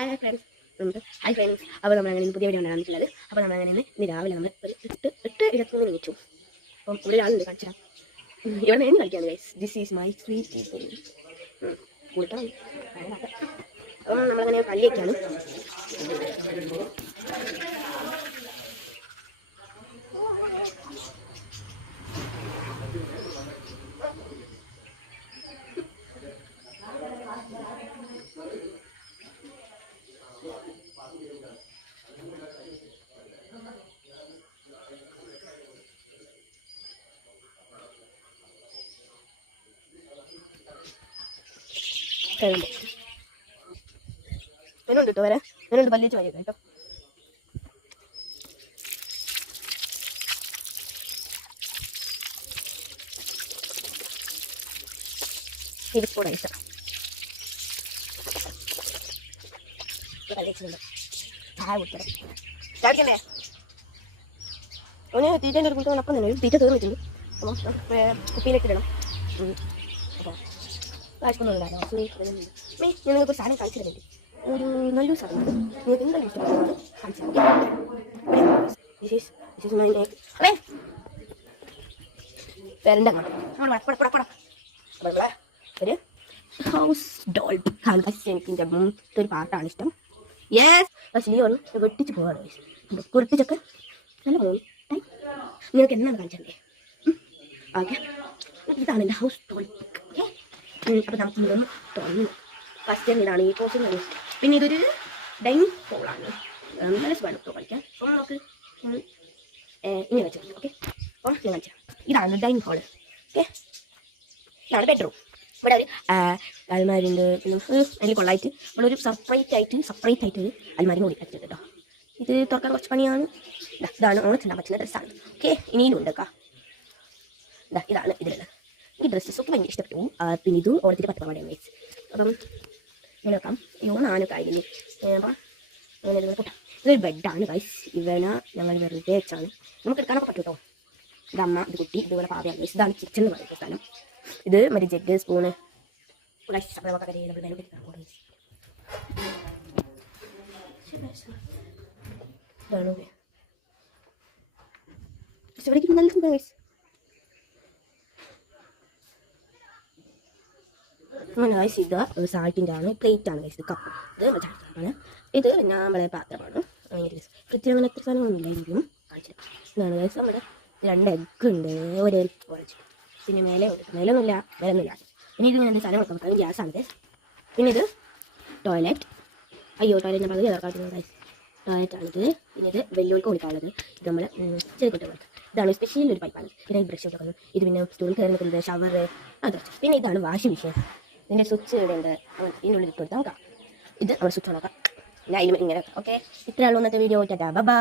Hi friends അപ്പോൾ നമ്മളങ്ങനെ പുതിയ വീഡിയോ കാണിച്ചിട്ടുള്ളത്. അപ്പോൾ നമ്മളങ്ങനെ ഇന്ന് രാവിലെ നമ്മൾ ഒരു 8:23 വിളിച്ചു. അപ്പം ഇവിടെ ഒരാളുണ്ട് കാണിച്ചാൽ ഇവിടെ നിന്ന് കളിക്കാണ് guys. This is my sweet കുളിക്കണം. അപ്പം നമ്മളങ്ങനെ പള്ളിയൊക്കെയാണ്. മെനുണ്ട് കേട്ടോ, വരെ മെനുണ്ട് പല്ലിച്ച് വരിക കേട്ടോ. ഇതിക്കൂടെ ഇഷ്ടം പല്ലിച്ചുണ്ട്. ചായ കുടിക്കണം. ചാടിക്കണ്ടേ അവന് തീറ്റേൻ്റെ ഒരു കുട്ടികൾ അപ്പം തന്നെ തീറ്റ തീർന്നിട്ടുണ്ട്. അപ്പം കുപ്പിയിലിട്ടിടണം. അപ്പോൾ കാശൊന്നുമില്ലായിരുന്നു. ഞാൻ നിങ്ങൾക്ക് ഒരു സാധനം കാണിച്ചിട്ടുണ്ട്. ഒരു നല്ലൊരു സാധനം നിങ്ങൾക്ക് എന്തെങ്കിലും ഇഷ്ടപ്പെടുന്നത് പേരൻ്റെ ഒരു ഹൗസ് ഡോൾ കാണുക. എനിക്കിൻ്റെ ഒരു പാട്ടാണ് ഇഷ്ടം. യെസ് പക്ഷേ ഈ ഒന്ന് വെട്ടിച്ച് പോകാണ്. കുറിപ്പിച്ചൊക്കെ നല്ല മോളി നിങ്ങൾക്ക് എന്നാണ് കാണിച്ചേ. ഓക്കെ, ഇതാണ് എൻ്റെ ഹൗസ് ഡോൾ. ഓക്കെ, അപ്പോൾ നമുക്ക് ഇതൊന്ന് തുറന്നു. ഫസ്റ്റ് ഇതാണ് ഈ പോസ്റ്റ് ഇഷ്ടം. പിന്നെ ഇതൊരു ഡൈനിങ് ഹോളാണ്. നല്ല സുഖമാണ് കളിക്കാൻ. അപ്പോൾ നമുക്ക് ഇങ്ങനെ വെച്ചു. ഓക്കെ, അപ്പോൾ ഞാൻ കാണിച്ചാൽ ഇതാണ് ഡൈനിങ് ഹോള്. ഓക്കെ, ഇതാണ് ബെഡ്റൂം. ഇവിടെ ഒരു അൽമാരിൻ്റെ അതിൽ കൊള്ളായിട്ട് നമ്മളൊരു സെപ്പറേറ്റ് ആയിട്ട് ഒരു അൽമാരി കൂടി വെച്ചിട്ടുണ്ട് കേട്ടോ. ഇത് തുറക്കാൻ കുറച്ച് പണിയാണ്. ഇതാണ് ഓണത്തിടാൻ പറ്റുന്ന ഡ്രസ്സാണ്. ഓക്കെ, ഇനിയും ഉണ്ട് കേട്ടോ. ഇതാണ് ഇതിലുള്ളത്. ഈ ഡ്രസ്സൊക്കെ ഭയങ്കര ഇഷ്ടപ്പെട്ടു. പിന്നെ ഇത് ഓണത്തിന് 10 പാവാടയാണ് വെച്ച്. അപ്പം ഇങ്ങനെ വെക്കാം. ഓണാനൊക്കെ ആയിരുന്നു. അപ്പം അങ്ങനെ ഇതുപോലെ കൂട്ടാം. ഇതൊരു ബെഡാണ് ഗൈസ്. ഇവനെ ഞങ്ങൾ വെറുതെ വെച്ചാണ്. നമുക്ക് എടുക്കാനൊക്കെ പറ്റും കേട്ടോ. ഇതമ്മ, ഇത് കുട്ടി, ഇതുപോലെ പാവയാണ് ഗൈസ്. ഇതാണ് കിച്ചൺ എന്ന് പറയുന്ന സ്ഥലം. ഇത് മറ്റേ ജഗ്, സ്പൂണ് ഗൈസ്. അപ്പം നമുക്ക് ഇതാണ് ഇവിടേക്ക് നല്ല സുഖം ഗൈസ്. അങ്ങനെ ഗൈസ് ഇത് ഒരു സാൾട്ടിൻ്റെ ആണ്. പ്ലേറ്റാണ് ഗൈസ്. ഇത് കപ്പ്, ഇത് ആണ്. ഇത് പിന്നെ നമ്മളെ പാത്രമാണ്. അങ്ങനെ ഫ്രിഡ്ജിൽ അങ്ങനെ എത്ര സാധനമൊന്നുമില്ല. ഇരിക്കും കാണിച്ചു. ഇതാണ് ഗൈസ്. നമ്മുടെ 2 എഗ്ഗ് ഉണ്ട്. ഒരു കുറച്ച് പിന്നെ മേലൊന്നുമില്ല. പിന്നെ ഇത് ഞാൻ സാധനം വെക്കാൻ ഗ്യാസാണ്. പിന്നെ ഇത് ടോയ്ലറ്റ്. അയ്യോ, ടോയ്ലറ്റിൻ്റെ പകുതി ഇറക്കാട്ടുന്നത് ഗൈസ്. ടോയ്ലറ്റാണിത്. പിന്നെ ഇത് വെല്ലുവിളിക്ക് കൊടുക്കാനുള്ളത്. ഇത് നമ്മൾ ചെറുക്കുട്ടി കൊടുക്കുക. ഇതാണ് സ്പെഷ്യൽ ഒരു പൈപ്പാണ്. പിന്നെ ബ്രഷ് കൊടുക്കുന്നത്. ഇത് പിന്നെ സ്റ്റൂൾ കയറി നിൽക്കുന്നത് ഷവർ അത്. പിന്നെ ഇതാണ് വാഷിംഗ് മെഷീൻ. ഇതിൻ്റെ സ്വിച്ച് ഇവിടെ ഉണ്ട്. ഇതിൻ്റെ ഉള്ളിൽ ഇട്ട് കൊടുത്താൽ നോക്കാം. ഇത് നമ്മൾ സ്വിച്ച് നോക്കാം. ഞാൻ അതിൽ ഇങ്ങനെ. ഓക്കെ, ഇത്രയുള്ളൂ ഇന്നത്തെ വീഡിയോ. Tata bye.